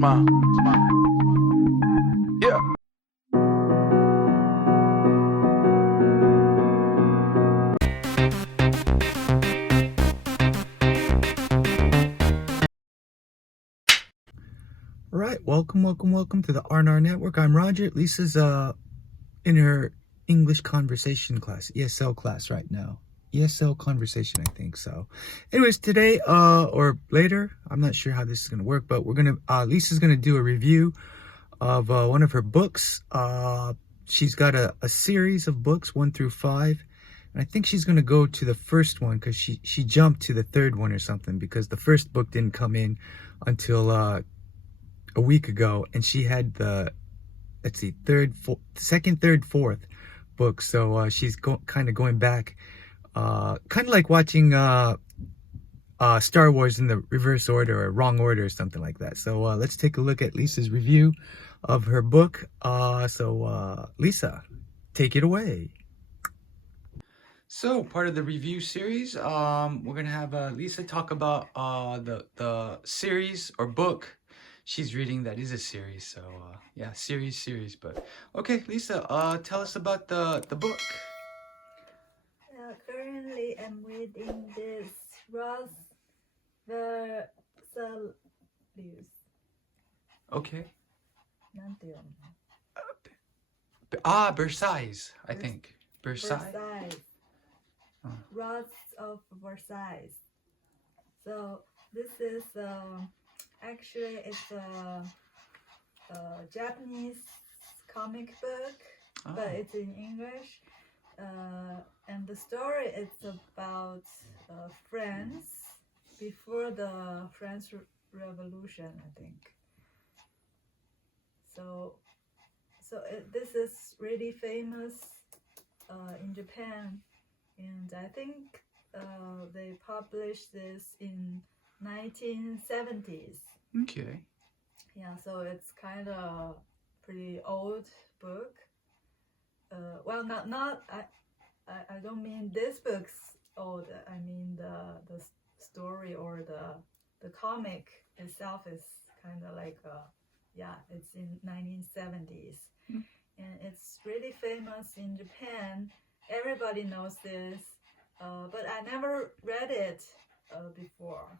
Smile. Smile. Yeah. Right, welcome to the R&R Network. I'm Roger. Lisa's in her English conversation class, ESL class right now. ESL conversation, I think so. Anyways, today or later, I'm not sure how this is gonna work, but we're gonna Lisa's gonna do a review of one of her books. She's got a series of books, 1 through 5. And I think she's gonna go to the first one because she jumped to the third one or something because the first book didn't come in until a week ago, and she had the second, third, fourth book. So she's kind of going back, kind of like watching Star Wars in the reverse order or wrong order or something like that. So let's take a look at Lisa's review of her book. Lisa, take it away. So part of the review series, we're gonna have Lisa talk about the series or book she's reading. That is a series, so yeah, series. But okay, Lisa, tell us about the book. Currently, I'm reading this Roger&Risa. Okay. Nantium. Versailles, I think. Versailles. Rose of Versailles. So this is actually it's a Japanese comic book, but it's in English. And the story is about France before the French Revolution, I think. So this is really famous in Japan, and I think they published this in 1970s. Okay. Yeah, so it's kind of pretty old book. Well, not I don't mean this book's old. I mean the story or the comic itself is kind of like yeah, it's in 1970s, and it's really famous in Japan. Everybody knows this, but I never read it before.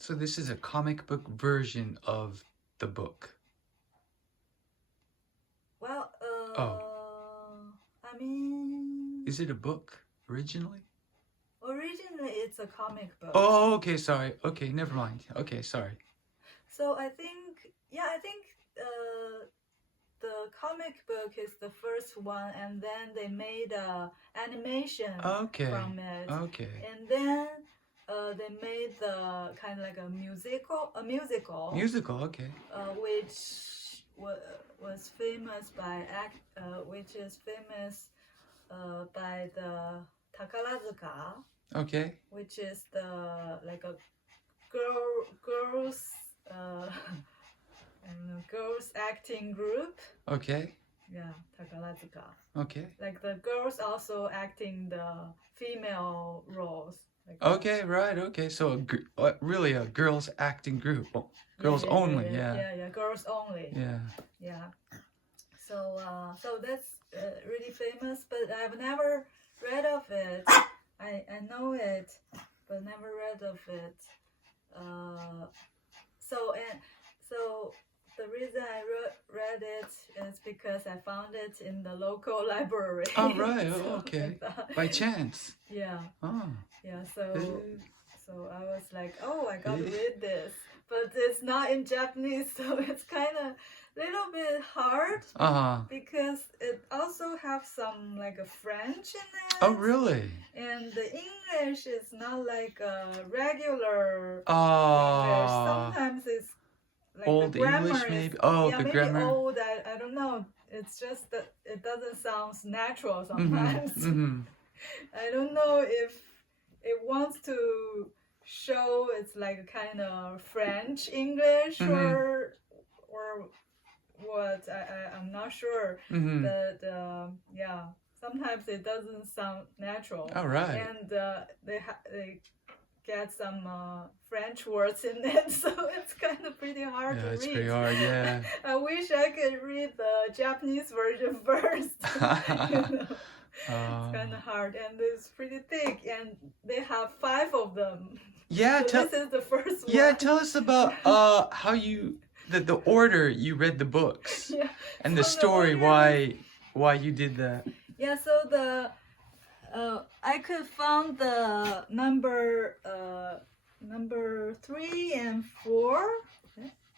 So this is a comic book version of the book. Well, I mean, is it a book originally? Originally, it's a comic book. Oh, okay, sorry. Okay, never mind. Okay, sorry. So I think, yeah, the comic book is the first one, and then they made a animation from it. Okay. And then they made the kind of like a musical. Musical, okay. Which was famous by which is famous by the Takarazuka. Okay. Which is the like a girls girls acting group. Okay. Yeah, Takarazuka. Okay. Like the girls also acting the female roles. Like okay, right. Okay, so really a girls acting group. Girls only. Yeah, girls only. Yeah. So that's really famous, but I've never read of it. I know it, but never read of it. So the reason I read it is because I found it in the local library. Oh, right. Okay. Like by chance. Yeah. Oh. Yeah. So I was like, oh, I gotta read this, but it's not in Japanese, so it's kind of little bit hard. Because it also have some like a French in it. Oh, really? And the English is not like a regular English. Sometimes it's like old the grammar English, maybe. Oh, yeah, the maybe grammar. Old. I don't know. It's just that it doesn't sound natural sometimes. I don't know if it wants to show it's like a kind of French English or what. I'm not sure. But yeah, sometimes it doesn't sound natural. All right. And they get some French words in it, so it's kind of pretty hard to read. It's pretty hard, yeah. I wish I could read the Japanese version first. It's kind of hard, and it's pretty thick, and they have 5 of them. Yeah, so this is the first one. Yeah, tell us about how the order you read the books, and the story why you did that. Yeah, so I could find the number 3 and 4.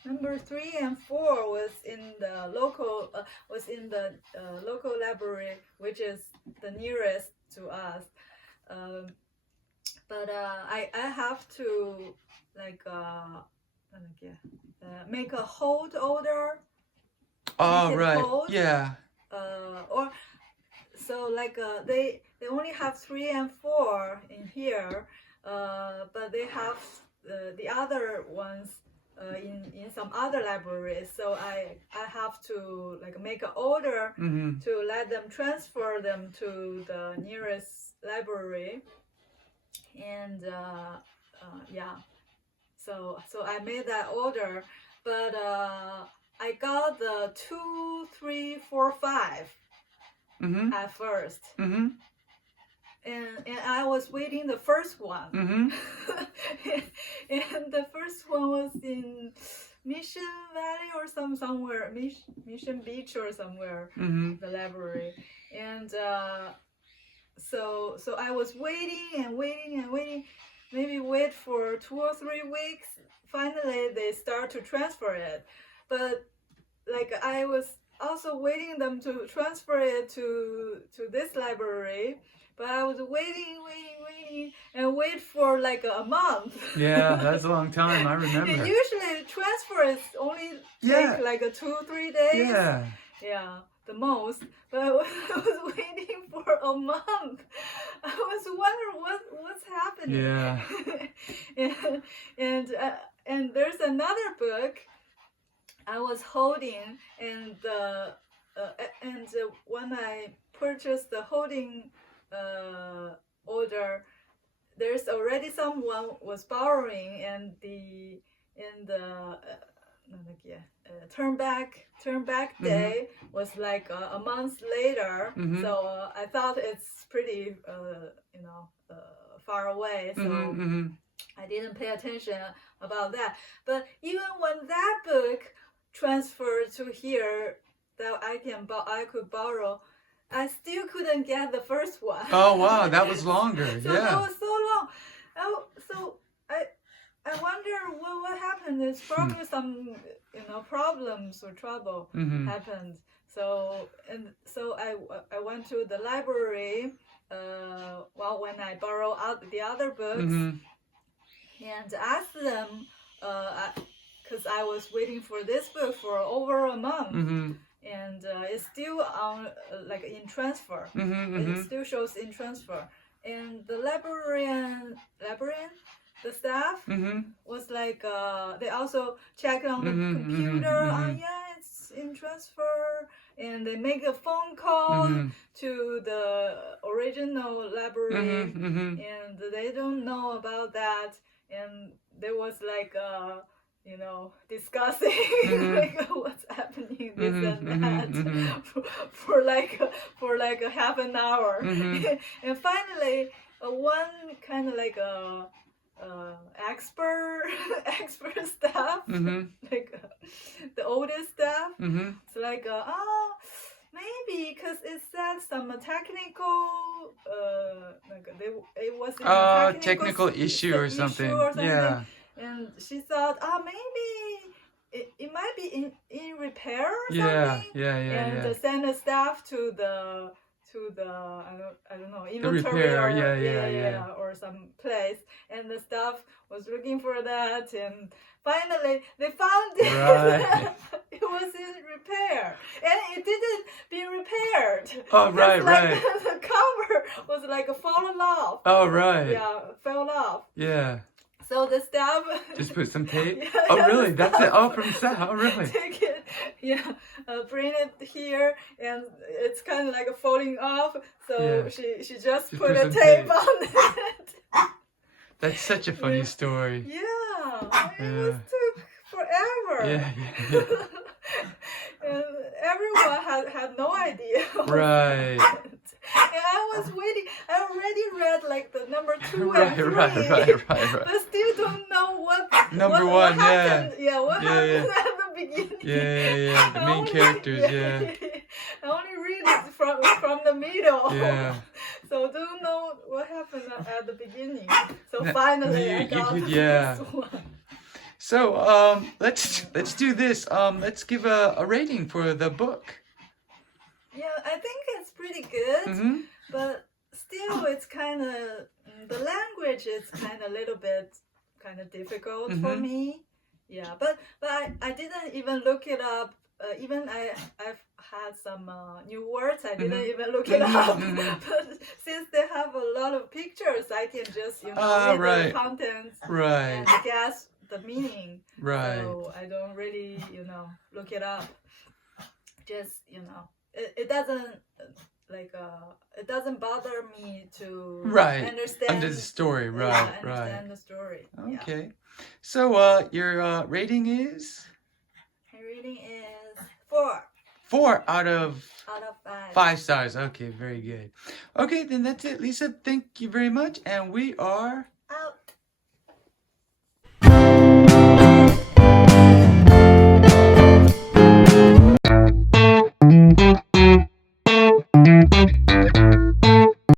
Number 3 and 4 was in the local local library, which is the nearest to us. But I have to make a hold order. Oh, right. Hold. Yeah. Or so they only have 3 and 4 in here, but they have the other ones in some other libraries. So I have to make an order to let them transfer them to the nearest library. And so I made that order, but I got the 2, 3, 4, 5 at first, and I was waiting the first one, and the first one was in Mission Valley or somewhere, Mission Beach or somewhere, the library, and so I was waiting and waiting, maybe wait for 2 or 3 weeks. Finally, they start to transfer it, but I was also waiting them to transfer it to this library, but I was waiting and wait for a month. Yeah, that's a long time. I remember. And usually transfers only take 2-3 days. Yeah, the most. But I was waiting for a month. I was wondering what's happening. Yeah. and there's another book I was holding, and when I purchased the holding order, there's already someone was borrowing, and turn back day was a month later. So I thought it's pretty far away, so I didn't pay attention about that. But even when that book transferred to here that I could borrow, I still couldn't get the first one. Oh wow, that was longer. So that was so long. So I wonder what happened. It's probably some problems or trouble happened. So I went to the library when I borrow out the other books and asked them because I was waiting for this book for over a month. And it's still on in transfer. It still shows in transfer. And the librarian, the staff was they also check on the computer. It's in transfer. And they make a phone call to the original library, and they don't know about that. And there was discussing what's happening, this and that, for half an hour. And finally, one kind of expert staff, the oldest staff, it's maybe because it said some technical, it was a technical issue or something. Yeah. And she thought, maybe it might be in repair or something. And send a staff to the I don't know, inventory or some place, and the staff was looking for that, and finally they found it. Right. It was in repair, and it didn't be repaired. Oh, right. The cover was fallen off. Oh, right. Yeah, fell off. Yeah. So the staff just put some tape. Really? That's it. Oh, from staff. Oh, really? Take it. Bring it here, and it's kind of falling off. So she just put a tape on it. That's such a funny story. Yeah, it was Yeah. took forever. Yeah, yeah. And everyone had no idea. what Right. happened. And I was waiting. I already read like the number 2 Right, and 3. right. But still don't know what Number what one, yeah. happened. Yeah, what Yeah, happened yeah. at the beginning. Yeah. The I main only- characters, yeah. I only read it from the middle. Yeah. So don't know what happened at the beginning. So No, finally you- I you got could- this yeah. one. So, let's do this. Let's give a rating for the book. Yeah, I think it's pretty good. Mm-hmm. But still, it's kind of the language is kind of a little bit kind of difficult for Mhm. me. Yeah, but I didn't even look it up. Even I've had some new words. I didn't Mhm. even look it Mhm, up. mhm. But since they have a lot of pictures, I can just Ah, read right. the contents Right. and guess the meaning. Right. So I don't really look it up. Just it doesn't it doesn't bother me to Right. understand Under the story. Right. understand the story. Yeah. Okay. So, your rating is My reading is 4 4 out of out of 5. 5 stars. Okay, very good. Okay, then that's it, Lisa. Thank you very much, and we are Out.